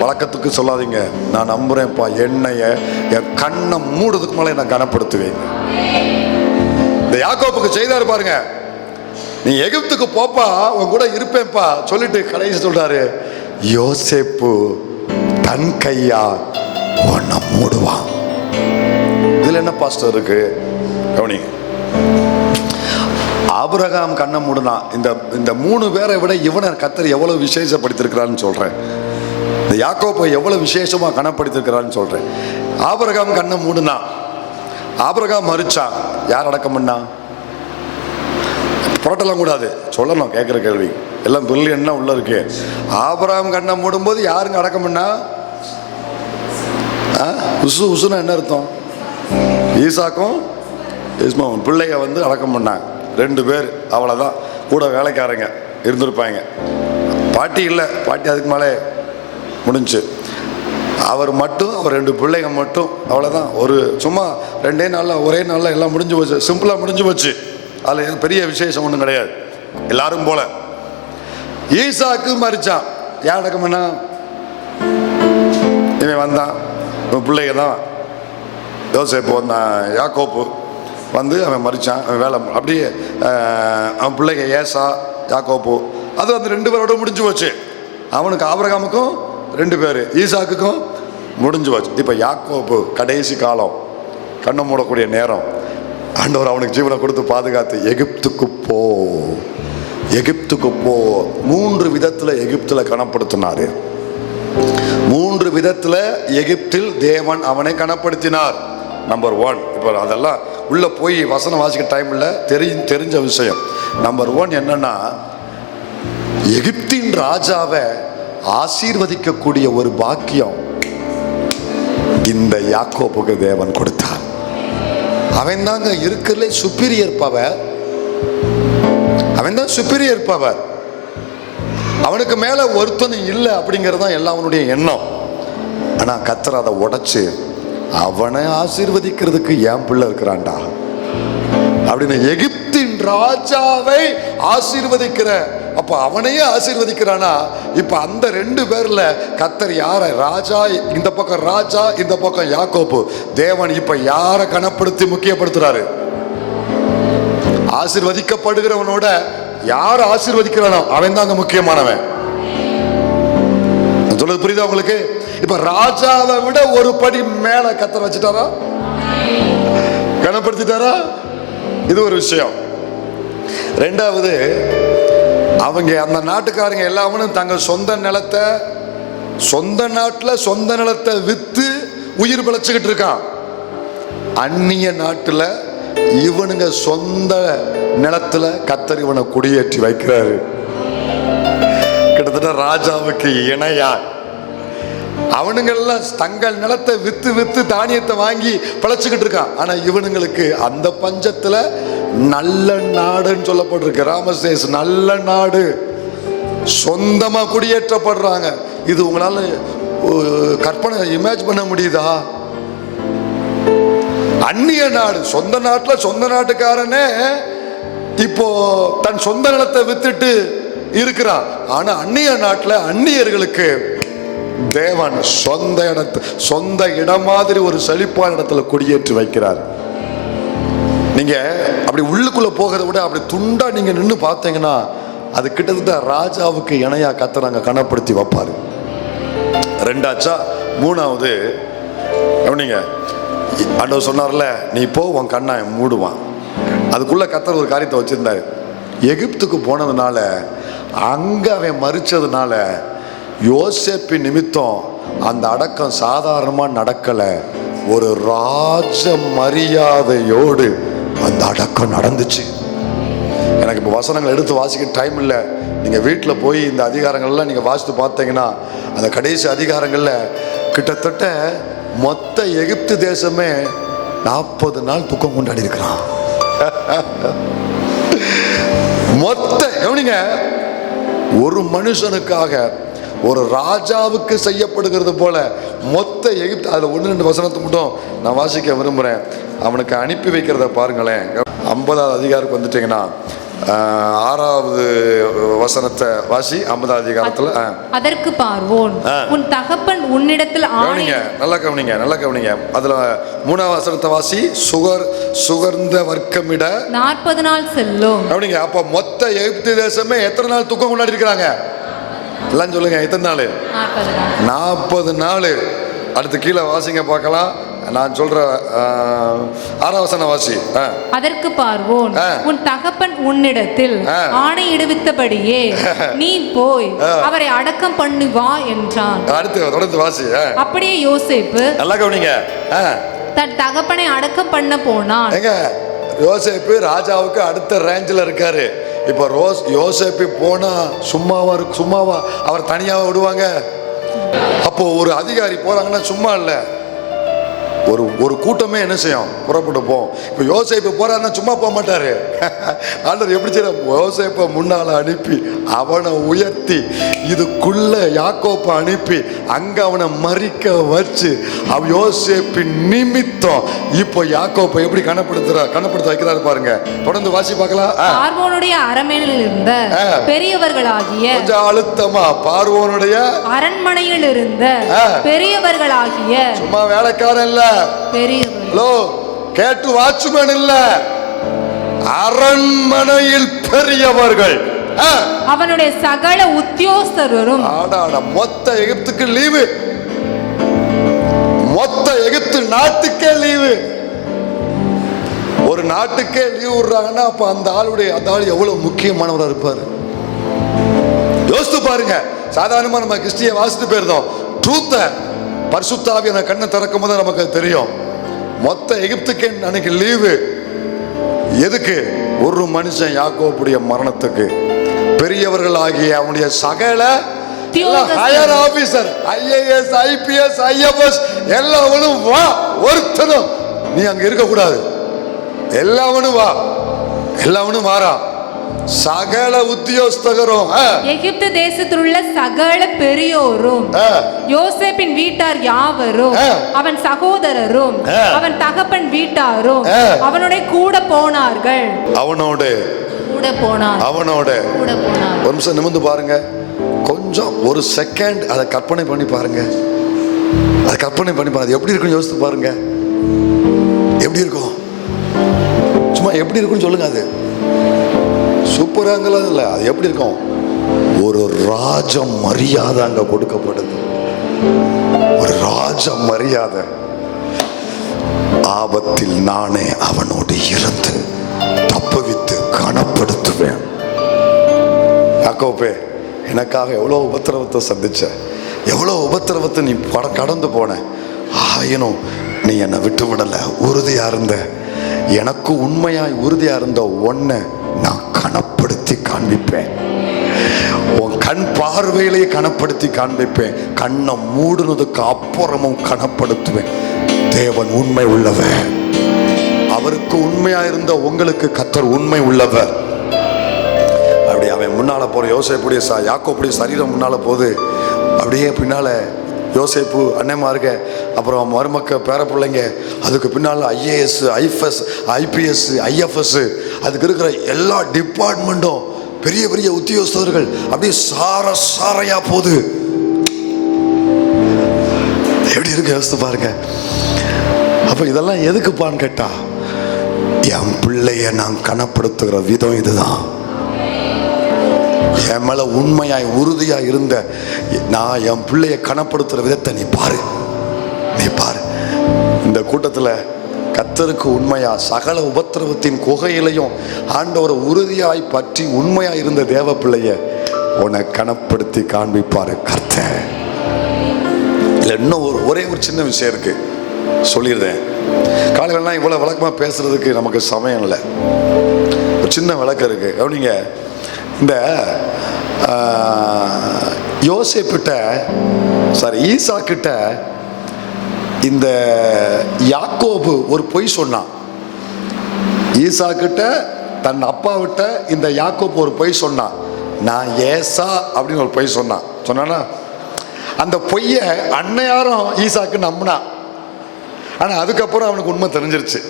வழக்கத்துக்கு சொல்லாதீங்க. நான் நம்புறேன்ப்பா, என்னைய என் கண்ணை மூடுறதுக்கு மேல நான் கனப்படுத்துவேன். இந்த யாக்கோப்புக்கு செய்தாரு பாருங்க, நீ எகிப்துக்கு போப்பா, உன் கூட இருப்பேன்ப்பா சொல்லிட்டு கடைசி சொல்றாரு, யோசேப்பு தன் கையா உன்னை மூடுவான். இதுல என்ன பாஸ்டர் இருக்கு கவனிங்க. ஆபிரகாம் கண்ணை மூடுனா, இந்த 3 பேரை விட இவனை கர்த்தர் எவ்வளவு விசேஷப்படுத்திருக்கிறான்னு சொல்றேன். இந்த யாக்கோப்பை எவ்வளவு விசேஷமா கனப்படுத்திருக்கிறான்னு சொல்றேன். ஆபிரகாம் கண்ணை மூடுனா, ஆபிரகாம் மரிச்சான், யார் அடக்கம் பண்ணா? புரட்டலாம் கூடாது, சொல்லணும், கேட்குற கேள்வி எல்லாம் பில்லியன்னா உள்ள இருக்கு. ஆபிரகாம் கண்ணை மூடும்போது யாருங்க அடக்கம் பண்ணா? உசுனா என்ன அர்த்தம்? ஈசாக்கும் இஸ்மாவும் பிள்ளைய வந்து அடக்கம் பண்ணாங்க. 2 பேர் அவ்வளோதான், கூட வேலைக்காரங்க இருந்திருப்பாங்க. பாட்டி இல்லை, பாட்டி அதுக்கு மேலே முடிஞ்சு. அவர் மட்டும், அவர் 2 பிள்ளைங்க மட்டும், அவ்வளோதான். ஒரு சும்மா 2 நாளில் ஒரே நாளில் எல்லாம் முடிஞ்சு போச்சு, சிம்பிளாக முடிஞ்சு போச்சு. அதில் பெரிய விசேஷம் ஒன்றும் கிடையாது, எல்லாரும் போல. ஈசாக்கு மரிச்சான். யார் அடக்கம் பண்ணா? இவன் வந்தான், இவன் பிள்ளைங்க தான். யோசேப்பு வந்தான், யாக்கோப்பு வந்து அவன் மரிச்சான். அவன் வேலை அப்படியே அவன் பிள்ளைங்க ஏசா, யாக்கோப்பு, அது வந்து 2 பேரோட முடிஞ்சு போச்சு. அவனுக்கு ஆபிரகாமுக்கும் 2 பேர், ஈசாக்குக்கும் முடிஞ்சு போச்சு. இப்போ யாக்கோப்பு கடைசி காலம், கண்ணை மூடக்கூடிய நேரம், ஆண்டவர் அவனுக்கு ஜீவனை கொடுத்து பாதுகாத்து எகிப்துக்கு போ, எகிப்துக்கு போ. 3 விதத்தில் எகிப்தில் கனப்படுத்தினார். 3 விதத்தில் எகிப்தில் தேவன் அவனை கனப்படுத்தினார். நம்பர் 1, இப்போ அதெல்லாம் உள்ள போய் வசனம் வாசிக்க டைம் இல்லை, தெரிஞ்ச விஷயம். நம்பர் 1 என்னன்னா, எகிப்தின் ராஜாவை ஆசீர்வதிக்கக்கூடிய ஒரு பாக்கியம் இந்த யாக்கோப்புக்கு தேவன் கொடுத்தார். அவன் தாங்க இருக்கிறதுல சுப்பீரியர் பவர், அவன் தான் சுப்பீரியர் பவர். அவனுக்கு மேல ஒருத்தனும் இல்லை அப்படிங்கிறது தான் எல்லாம் அவனுடைய எண்ணம். ஆனா கர்த்தர் அதை உடைச்சு அவனை ஆசீர்வதிக்கிறதுக்கு என் பிள்ளை இருக்கிறான்டா அப்படின்னு எகிப்தின் ராஜாவை ஆசீர்வதிக்கிற. அப்ப அவனையே ஆசீர்வதிக்கிறானா? இப்ப அந்த 2 பேர்ல கர்த்தர் யார? ராஜா இந்த பக்கம், ராஜா இந்த பக்கம் யாக்கோப்பு. தேவன் இப்ப யாரை கனப்படுத்தி முக்கியப்படுத்துறாரு? ஆசீர்வதிக்கப்படுகிறவனோட யார் ஆசீர்வதிக்கிறானோ அவன் தான் அங்க முக்கியமானவன். சொல்றது புரியுதா உங்களுக்கு? இப்ப ராஜாவை விட ஒரு படி மேல கர்த்தர் வச்சுட்டாரா? கனப்படுத்திட்டாரா? இது ஒரு விஷயம். 2வது, அவங்க அந்த நாட்டுக்காரங்க எல்லாரும் தங்க சொந்த நிலத்தை, சொந்த நாட்டில் சொந்த நிலத்தை வித்து உயிர் பிழைச்சுக்கிட்டு இருக்கான். அந்நிய நாட்டில் இவனுங்க சொந்த நிலத்துல கர்த்தர் இவனை குடியேற்றி வைக்கிறாரு. கிட்டத்தட்ட ராஜாவுக்கு இணையா. அவனுங்கெல்லாம் தங்கள் நிலத்தை வித்து வித்து தானியத்தை வாங்கி பிழைச்சுக்கிட்டு இருக்கான். ஆனா இவனுங்களுக்கு அந்த பஞ்சத்துல நல்ல நாடுன்னு சொல்லப்பட்டிருக்கு, ராமசேஸ், நல்ல நாடு, சொந்தமா குடியேற்றப்படுறாங்க. இது உங்களால கற்பனை இமேஜ் பண்ண முடியுதா? அந்நிய நாடு, சொந்த நாட்டுல சொந்த நாட்டுக்காரனே இப்போ தன் சொந்த நிலத்தை வித்துட்டு இருக்கிறான். ஆனா அந்நிய நாட்டுல அந்நியர்களுக்கு தேவன் சொந்த இடம் மாதிரி ஒரு செழிப்பான இடத்துல குடியேற்றி வைக்கிறார். நீங்க அப்படி உள்ளுக்குள்ள போகிறத விட அப்படி துண்டா நீங்க நின்று பார்த்தீங்கன்னா அது கிட்டத்தட்ட ராஜாவுக்கு இணையா கர்த்தர் அங்க கனப்படுத்தி வைப்பாரு. 2ஆச்சா? 3வது, நீங்க ஆண்டவர் சொன்னார்ல, நீ போ, உன் கண்ணை மூடுவான். அதுக்குள்ள கர்த்தர் ஒரு காரியத்தை வச்சிருந்தாரு. எகிப்துக்கு போனதுனால, அங்க அவன் மறிச்சதுனால, யோசேப்பு நிமித்தம் அந்த அடக்கம் சாதாரணமா நடக்கல, ஒரு ராஜ மரியாதையோடு அந்த அடக்கம் நடந்துச்சு. எனக்கு இப்போ வசனங்கள் எடுத்து வாசிக்க டைம் இல்லை. நீங்க வீட்டில் போய் இந்த அதிகாரங்கள்லாம் நீங்க வாசித்து பார்த்தீங்கன்னா, அந்த கடைசி அதிகாரங்கள்ல கிட்டத்தட்ட மொத்த எகிப்து தேசமே 40 நாள் துக்கம் கொண்டாடி இருக்கிறான். மொத்த கவனிங்க, ஒரு மனுஷனுக்காக ஒரு ராஜாவுக்கு செய்யப்படுகிறது போல மொத்த எகிப்து. அதுல 1-2 வசனத்தை மட்டும் நான் வாசிக்க விரும்புறேன். அவனுக்கு அனுப்பி வைக்கிறத பாருங்களேன். 50வது அதிகாரத்துக்கு வந்துட்டீங்கன்னா 6வது வசனத்தை வாசி. 50வது அதிகாரத்துல, அதற்கு பார்வோன், உன் தகப்பன் உன்னிடத்தில் கவனிங்க, நல்லா கவனிங்க, நல்லா கவனிங்க. அதுல 3வது வசனத்தை வாசி. சுகர்ந்த வர்க்கமிட 40 நாள் செல்லும். கவனிங்க, அப்ப மொத்த எகிப்து தேசமே எத்தனை நாள் துக்கம் கொண்டாடி இருக்கிறாங்க? எல்லாம் சொல்லுங்க, எத்தனை நாள்? 40 நாள். அடுத்து கீழே வாசிங்க பார்க்கலாம். நான் சொல்ற 6வது வசனம் வாசி. அதற்கு பார்வோன், உன் தகப்பன் உன்னிடத்தில் ஆணையிடுவித்தபடியே நீ போய் அவரை அடக்கம் பண்ணி வா என்றான். அடுத்து தொடர்ந்து வாசி. அப்படியே யோசேப்பு, நல்லா கவனிங்க, தன் தகப்பனை அடக்கம் பண்ண போனான். யோசேப்பு ராஜாவுக்கு அடுத்த ரேஞ்சில் இருக்காரு. இப்ப யோசேப்பு போனா சும்மாவா அவர் தனியாக விடுவாங்க? அப்போ ஒரு அதிகாரி போறாங்கன்னா சும்மா இல்ல, ஒரு கூட்டமே என்ன செய்யும், புறப்பட்டு போவோம். இப்போ யோசேப்பு போறாருன்னா சும்மா போக மாட்டாரு. ஆண்டவர் எப்படி செய்ய, யோசேப்பை முன்னால அனுப்பி அவனை உயர்த்தி இதுக்குள்ள யாக்கோப்பை அனுப்பி அங்க அவனை மறிக்க வச்சு அவன் யோசேப்பின் நிமித்தம் இப்போ யாக்கோப்பை எப்படி கனப்படுத்த வைக்கிறாரு பாருங்க. தொடர்ந்து வாசி பார்க்கலாம். பார்வோனுடைய அரண்மனையில் இருந்த பெரியவர்களாகிய, கொஞ்சம் அழுத்தமா, பார்வோனுடைய அரண்மனையில் இருந்த பெரியவர்களாகிய, சும்மா வேலைக்காரன் இல்ல, பெரியவர்களோ கேட்டு வாட்ச்மேன் இல்ல, அரண்மனையில் பெரியவர்கள், அவனுடைய சகல உத்தியோகஸ்தரும். மொத்த எகிப்துக்கு லீவு, மொத்த எகிப்து நாட்டுக்கே லீவு. ஒரு நாட்டுக்கே லீவு விடுறாங்கன்னா அப்ப அந்த ஆள் எவ்வளவு முக்கியமானவரா இருப்பாரு யோசித்து பாருங்க. சாதாரணமா நம்ம கிறிஸ்டிய வாசித்து போயிருந்தோம். ட்ரூத்த பரிசுத்த ஆவியான கண்ணை திறக்கும் போது நமக்கு தெரியும். மொத்த எகிப்துக்கே அன்னைக்கு லீவு. எதுக்கு? ஒரு மனுஷன் யாக்கோபுடைய மரணத்துக்கு. பெரியவர்கள் ஆகிய அவனுடைய சகல higher officer, IAS, IPS, IFS எல்லாவனும் வா. ஒருத்தனும் நீ அங்க இருக்க கூடாது. எல்லாவனும் வா, எல்லாவனும் வாரா. சகல உத்தியோகஸ்தரும், எகிப்து தேசத்தில் உள்ள சகல பெரியோரும், யோசேப்பின் வீட்டார் யாவரும், அவன் சகோதரரும், அவன் தகப்பன் வீட்டாரும் அவனோட கூட போனார்கள். அவனோட ஒரு நிமிஷம் நிமிர்ந்து பாருங்க. கொஞ்சம் ஒரு செகண்ட் அதை கற்பனை பண்ணி பாருங்க. அதை கற்பனை பண்ணி பாருங்க. அது எப்படி இருக்கும் யோசித்து பாருங்க. எப்படி இருக்கும்? சும்மா எப்படி இருக்குன்னு சொல்லுங்க. அது சூப்பராங்கலாம் இல்லை, அது எப்படி இருக்கும்? ஒரு ராஜ மரியாதை அங்க கொடுக்கப்படுது. ஒரு ராஜ மரியாதை. ஆபத்தில் நானே அவனோடு இருந்து தப்புவித்து கனப்படுத்துவேன். யாக்கோபே, எனக்காக எவ்வளவு உபத்திரவத்தை சந்திச்ச, எவ்வளவு உபத்திரவத்தை நீ கடந்து போன. ஆயினும் நீ என்னை விட்டு விடல, உறுதியா இருந்த. எனக்கு உண்மையாய் உறுதியா இருந்த ஒன்ன நான் கனப்படுத்தி காண்பிப்பேன். உன் கண் பார்வையிலேயே கனப்படுத்தி காண்பிப்பேன். கண்ணை மூடுனதுக்கு அப்புறமும் கனப்படுத்துவேன். தேவன் உண்மை உள்ளவர். அவருக்கு உண்மையா இருந்த உங்களுக்கு கர்த்தர் உண்மை உள்ளவர். அப்படி அவன் முன்னால போற யோசேப்புடைய யாக்கோப்புடைய சரீரம் முன்னால போகுது. அப்படியே பின்னால யோசேப்பு அண்ணன்மாருங்க, அப்புறம் மருமக்க பேர பிள்ளைங்க, அதுக்கு பின்னால் IAS, IPS, IFS, அதுக்கு இருக்கிற எல்லா டிபார்ட்மெண்ட்டும் பெரிய பெரிய உத்தியோகஸ்தர்கள் அப்படியே சாரையா போகுது. எப்படி இருக்கு யோசித்து பாருங்க. அப்ப இதெல்லாம் எதுக்குப்பான்னு கேட்டா, என் பிள்ளைய நான் கனப்படுத்துகிற விதம் இதுதான். என் மேல உண்மையாய் உறுதியா இருந்த நான் என் பிள்ளைய கனப்படுத்துற விதத்தை நீ பாரு. இந்த கூட்டத்துல கர்த்தருக்கு உண்மையா சகல உபத்திரவத்தின் குகையிலையும் ஆண்டவரை உறுதியாய் பற்றி உண்மையா இருந்த தேவ பிள்ளைய உன்னை கனப்படுத்தி காண்பிப்பாரு கர்த்தர். இல்ல இன்னும் ஒரே ஒரு சின்ன விஷயம் இருக்கு, சொல்லிடுறேன். காலையிலலாம் இவ்வளவு விளக்கமா பேசுறதுக்கு நமக்கு சமயம் இல்லை. ஒரு சின்ன விளக்கம் இருக்கு, கவனிங்க. இந்த ஈசா கிட்ட இந்த யாக்கோபு ஒரு பொய் சொன்னான். ஈசா கிட்ட தன் அப்பா விட்ட இந்த யாக்கோபு ஒரு பொய் சொன்னான். நான் ஏசா அப்படின்னு ஒரு பொய் சொன்னானா, அந்த பொய்ய அன்னையாரும் ஈசாக்கு நம்பினா. ஆனா அதுக்கப்புறம் அவனுக்கு உண்மை தெரிஞ்சிருச்சு.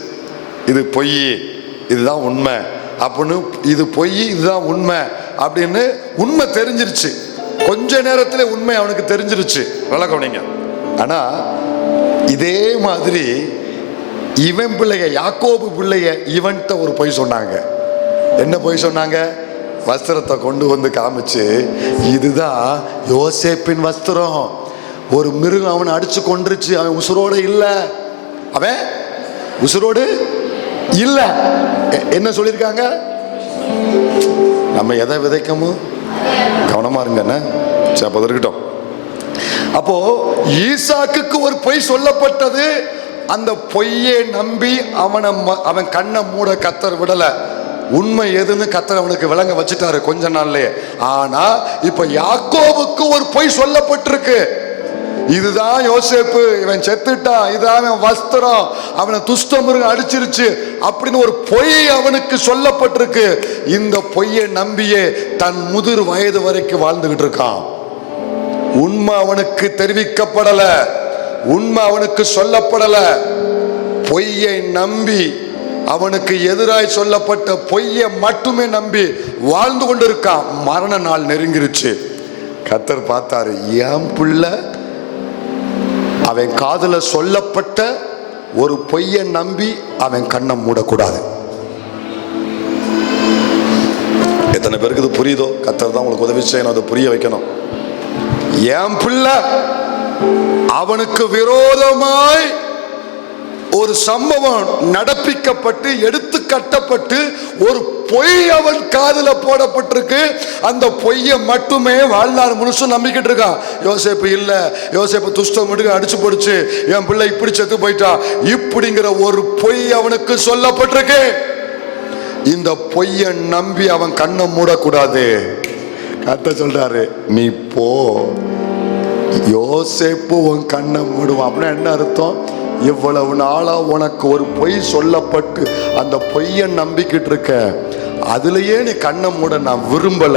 இது பொய், இதுதான் உண்மை அப்படின்னு. இது பொய், இதுதான் உண்மை அப்படின்னு உண்மை தெரிஞ்சிருச்சு. கொஞ்ச நேரத்தில் உண்மை அவனுக்கு தெரிஞ்சிருச்சு. நல்லா கவனிங்க. ஆனா இதே மாதிரி இவன் பிள்ளைய, யாக்கோபு பிள்ளைய இவன்கிட்ட ஒரு பொய் சொன்னாங்க. என்ன பொய் சொன்னாங்க? வஸ்திரத்தை கொண்டு வந்து காமிச்சு, இதுதான் யோசேப்பின் வஸ்திரம். ஒரு மிருகம் அவனை அடிச்சு கொன்றுச்சு. அவன் உசுரோடு இல்லை. அவன் உசுரோடு இல்ல. என்ன சொல்லியிருக்காங்க? நம்ம எதை விதைக்கமோ கவனமா இருங்க. இருக்கட்டும். அப்போ ஈசாக்குக்கு ஒரு பொய் சொல்லப்பட்டது. அந்த பொய்யை நம்பி அவன் கண்ணை மூட கர்த்தர் விடல. உண்மை எதுன்னு கர்த்தர் அவனுக்கு விளங்க வச்சுட்டாரு கொஞ்ச நாள்லயே. ஆனா இப்ப யாக்கோபுக்கு ஒரு பொய் சொல்லப்பட்டிருக்கு. இதுதான் யோசேப்பு, இவன் செத்துட்டான், இதுதான் அவன் வஸ்திரம், அவனை துஷ்டமிருகம் அடிச்சிருச்சு அப்படின்னு ஒரு பொய் அவனுக்கு சொல்லப்பட்டிருக்கு. இந்த பொய்யை நம்பியே தன் முதிர் வயது வரைக்கும் வாழ்ந்துகிட்டு இருக்கான். உண்மை அவனுக்கு தெரிவிக்கப்படல, உண்மை அவனுக்கு சொல்லப்படல. பொய்யை நம்பி, அவனுக்கு எதிராய் சொல்லப்பட்ட பொய்யை மட்டுமே நம்பி வாழ்ந்து கொண்டிருக்கான். மரண நாள் நெருங்கிருச்சு. கர்த்தர் பார்த்தாரு, என் பிள்ளை அவன் காதுல சொல்லப்பட்ட ஒரு பொய்யை நம்பி அவன் கண்ணை மூடக்கூடாது. எத்தனை பேருக்கு இது புரியுதோ? கர்த்தர் தான் உங்களுக்கு உதவி செய்யணும், அதை புரிய வைக்கணும். என் பிள்ளை அவனுக்கு விரோதமாய் ஒரு சம்பவம் நடப்பிக்கப்பட்டு எடுத்து கட்டப்பட்டு ஒரு பொய் அவன் காதுல போடப்பட்டிருக்கு. அந்த பொய்யை மட்டுமே வாழ்நாள் முழுசும் நம்பிக்கிட்டு இருக்கான். யோசேப்பு இல்ல, யோசேப்பு துஷ்டம் அடிச்சு போடுச்சு, என் பிள்ளை இப்படி செத்து போயிட்டான், இப்படிங்கிற ஒரு பொய் அவனுக்கு சொல்லப்பட்டிருக்கு. இந்த பொய்யை நம்பி அவன் கண்ணை மூடக்கூடாது. கர்த்தர் சொல்றாரு, நீ போ, யோசேப்பு உன் கண்ணை மூடுவான். அப்படின்னா என்ன அர்த்தம்? இவ்வளவு நாளா உனக்கு ஒரு பொய் சொல்லப்பட்டு அந்த பொய்யை நம்பிக்கிட்டு இருக்க, அதுலயே நீ கண்ணை மூட நான் விரும்பல.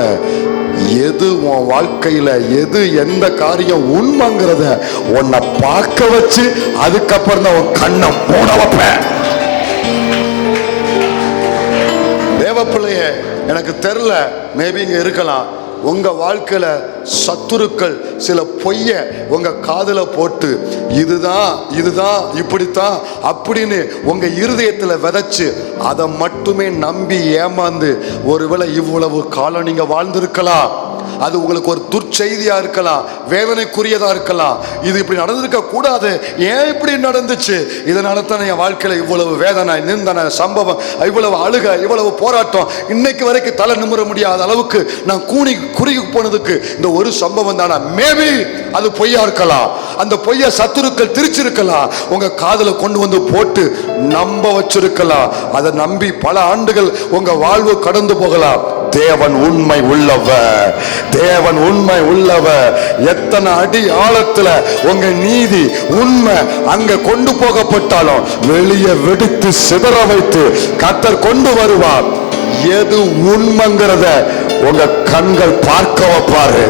எது உன் வாழ்க்கையில எது எந்த காரியம் உண்மைங்கிறத உன்னை பார்க்க வச்சு அதுக்கப்புறம் தான் உன் கண்ணை மூட வைப்பேன். தேவப்பிள்ளைய எனக்கு தெரியல, மேபி இங்க இருக்கலாம். உங்க வாழ்க்கையில சத்துருக்கள் சில பொய்ய உங்க காதுல போட்டு இதுதான் இதுதான் இப்படித்தான் அப்படின்னு உங்க இருதயத்துல விதைச்சு அதை மட்டுமே நம்பி ஏமாந்து ஒருவேளை இவ்வளவு காலம் நீங்க வாழ்ந்திருக்கலாம். அது உங்களுக்கு ஒரு துர்ச்செய்தியா இருக்கலாம், வேதனைக்குரியதா இருக்கலாம். இது இப்படி நடந்திருக்க கூடாது, ஏன் இப்படி நடந்துச்சு, இதனால தான் என் வாழ்க்கையில இவ்வளவு வேதனை, நிந்தனை, சம்பவம், இவ்வளவு அழுக, இவ்வளவு போராட்டம், இன்னைக்கு வரைக்கும் தலை நிமிர முடியாத அளவுக்கு நான் குறுகி போனதுக்கு இந்த ஒரு சம்பவம் தானா? மேபி அது பொய்யா இருக்கலாம். அந்த பொய்ய சத்துருக்கள் திரிச்சிருக்கலாம், உங்க காதுல கொண்டு வந்து போட்டு நம்ப வச்சிருக்கலாம். அதை நம்பி பல ஆண்டுகள் உங்க வாழ்வு கடந்து போகலாம். தேவன் உண்மை உள்ளவர், தேவன் உண்மை உள்ளவர். எத்தனை அடி ஆழத்துல உங்க நீதி உண்மை அங்க கொண்டு போகப்பட்டாலும் வெளியே வெடித்து சிதற வைத்து கர்த்தர் கொண்டு வருவார். எது உண்மைங்கிறத உங்க கண்கள் பார்க்க வைப்பாரு.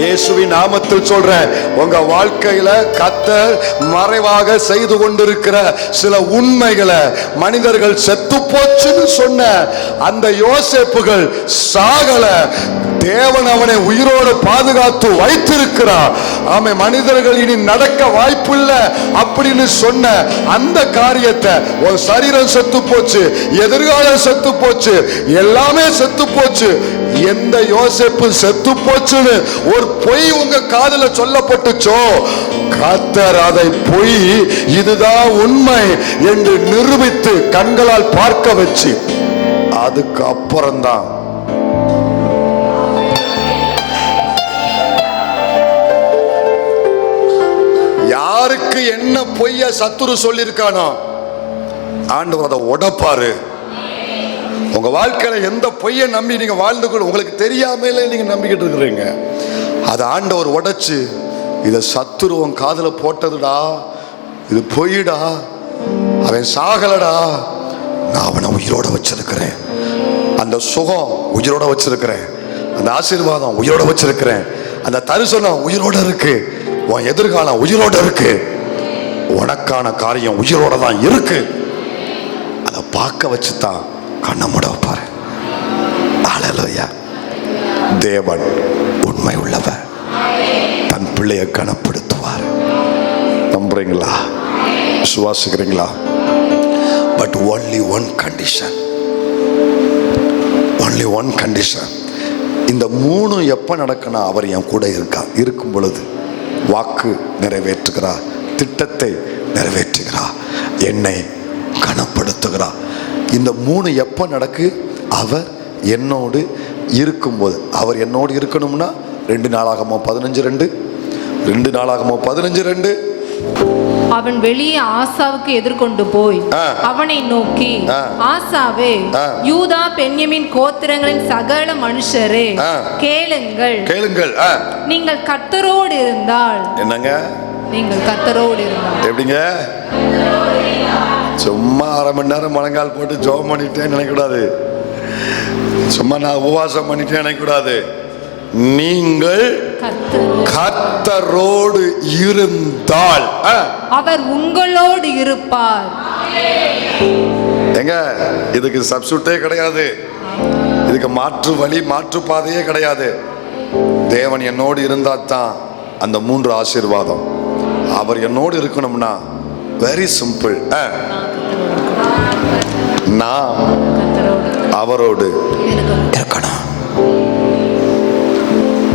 இயேசுவின் நாமத்தில் சொல்றேன், உங்க வாழ்க்கையில கர்த்தர் மறைவாக செய்து கொண்டிருக்கிற சில உண்மைகளை மனிதர்கள் செத்து போச்சுன்னு சொன்ன அந்த யோசேப்புகள் சாகல, தேவன் அவனை உயிரோடு பாதுகாத்து வைத்திருக்கிறார். ஆமை, மனிதர்கள் இனி நடக்க வாய்ப்பில்லை அப்படின்னு சொன்ன அந்த காரியத்தை, ஒரு சரீரம் செத்து போச்சு, எதிர்காலம் செத்து போச்சு, எல்லாமே செத்து போச்சு, எந்த யோசேப்பு செத்து போச்சுன்னு ஒரு பொய் உங்க காதுல சொல்லப்பட்டுச்சோ, கர்த்தர் அதை பொய் இதுதான் உண்மை என்று நிரூபித்து கண்களால் பார்க்க வச்சு அதுக்கு அப்புறம்தான் யாருக்கு என்ன பொய்ய சத்துரு சொல்லியிருக்கானோ ஆண்டவர் அதை உடைப்பாரு. உங்க வாழ்க்கையில எந்த பொய்யை நம்பி நீங்க வாழ்ந்து உங்களுக்கு தெரியாமலே நீங்க நம்பிக்கிட்டு இருக்கிறீங்க, அதை ஆண்டவர் உடைச்சு, இதை சத்துருவன் காதுல போட்டதுடா, இது பொய்டா, அவன் சாகலடா, நான் அவனை உயிரோட வச்சிருக்கிறேன், அந்த சுகம் உயிரோட வச்சிருக்கிறேன், அந்த ஆசீர்வாதம் உயிரோட வச்சிருக்கிறேன், அந்த தரிசனம் உயிரோட இருக்கு, உன் எதிர்காலம் உயிரோட இருக்கு, உனக்கான காரியம் உயிரோட தான் இருக்கு. அதை பார்க்க வச்சுதான் கண்ணை மூட வைப்பாரு. ஹல்லேலூயா. தேவன் உண்மை உள்ளவர், தன் பிள்ளையை கனப்படுத்துவார். நம்புறீங்களா? விசுவாசிக்கிறீங்களா? But only one condition, only one condition. இந்த மூணு எப்ப நடக்கணும்? அவர் என் கூட இருக்கும் பொழுது வாக்கு நிறைவேற்றுகிறார், திட்டத்தை நிறைவேற்றுகிறார், என்னை கனப்படுத்துகிறார். இந்த மூணு எப்ப நடக்கு? அவர் என்னோடு இருக்கும்போது. அவர் என்னோடு இருக்கணும்னா 2 நாளாகமோ 15:2, 2 நாளாகமோ 15:2, அவன் வெளியே ஆசாவுக்கு எதிர்கொண்டு போய் அவனை நோக்கி, ஆசாவே, யூதா பென்யமின் கோத்திரங்களின் சகல மனுஷரே, கேளுங்கள், நீங்கள் கர்த்தரோடு இருந்தால். என்னங்க? நீங்கள் கர்த்தரோடு இருந்தால் எப்படிங்க? சும்மா அரை மணி நேரம் முழங்கால் போட்டு ஜெபம் பண்ணிட்டேன்னு நினைக்கக்கூடாது. சும்மா நான் உபவாசம் பண்ணிட்டேன்னு நினைக்கக்கூடாது. நீங்கள் கர்த்தரோடு இருந்தால் அவர் உங்களோடு இருப்பார். எங்க இதுக்கு சப்ஸ்டியூட்டே கிடையாது, இதுக்கு மாற்று வழி மாற்று பாதையே கிடையாது. தேவன் என்னோடு இருந்தா தான் அந்த 3 ஆசீர்வாதம். அவர் என்னோடு இருக்கணும்னா வெரி சிம்பிள், நான் அவரோடு இருக்கணும்.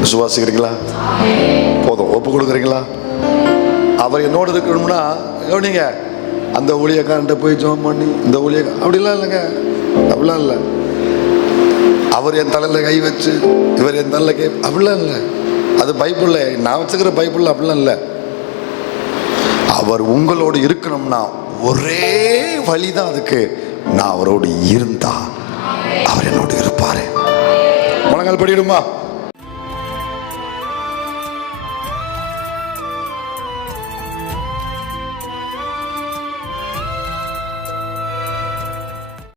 விசுவாசிக்கிறீங்களா? போதும், ஒப்பு கொடுக்குறீங்களா? அவர் என்னோடு இருக்கணும்னா நீங்க அந்த ஊழியக்காரன்ட்ட போய் ஜெபம் பண்ணி இந்த ஊழியக்காரன் அப்படிலாம் இல்லைங்க, அப்படிலாம் இல்லை. அவர் என் தலையில் கை வச்சு இவர் என் தலையில் கை, அப்படிலாம் இல்லை. அது பைபிளில் நான் வச்சுக்கிற பைபிளில் அப்படிலாம் இல்லை. அவர் உங்களோடு இருக்கணும்னா ஒரே வழிதான் அதுக்கு, நான் அவரோடு இருந்தா அவர் என்னோடு இருப்பாரு. முழங்கால் படிடுமா?